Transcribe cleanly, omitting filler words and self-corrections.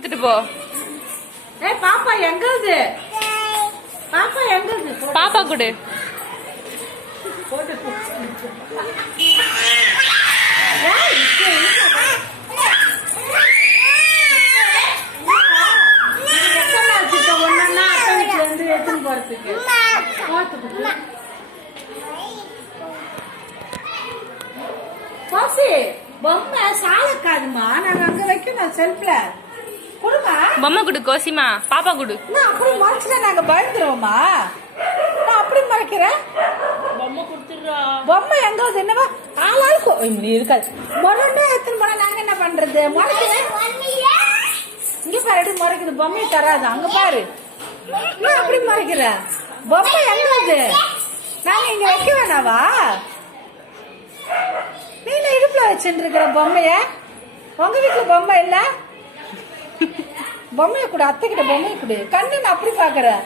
போ. பாப்பா எங்கது? பாப்பா எங்கது? பாப்பா குடு. ஒன்னா அத்தை வீட்டுல இருந்து எடுத்துன்னு போறதுக்கு பாசி பொம்மை சாலக்காதுமா. நாங்க அங்க வைக்கணும் செல்ஃப்ல. குடுமா பொம்மை குடு கோசிமா. பாப்பா குடு. நான் அப்படி மறைச்சுனா நாங்க பயந்துருவோமா? நான் அப்படி மறைக்கிறேன். பொம்மை குடுத்துடுறா. பொம்மை எங்க என்னவா ஆளாளுக்கு இருக்காது. பொண்ணு எடுத்துன்னு போனா நாங்க என்ன பண்றது? மறைக்கிறேன். இங்க பாரு எப்படி மறைக்குது. பொம்மையை தராது. அங்க பாரு. நான் அப்படி மறைக்கிறேன். பொம்மை எங்க நாங்க இங்க வைக்க வேணாவா? நீ இடுப்புல வச்சுட்டு இருக்கிற பொம்மைய உங்க வீட்டுல பொம்மை இல்ல? பொம்மைய கூட அத்தை கிட்ட பொம்மைய கொடு. கண்ணு நான் அப்படி பாக்குறேன்.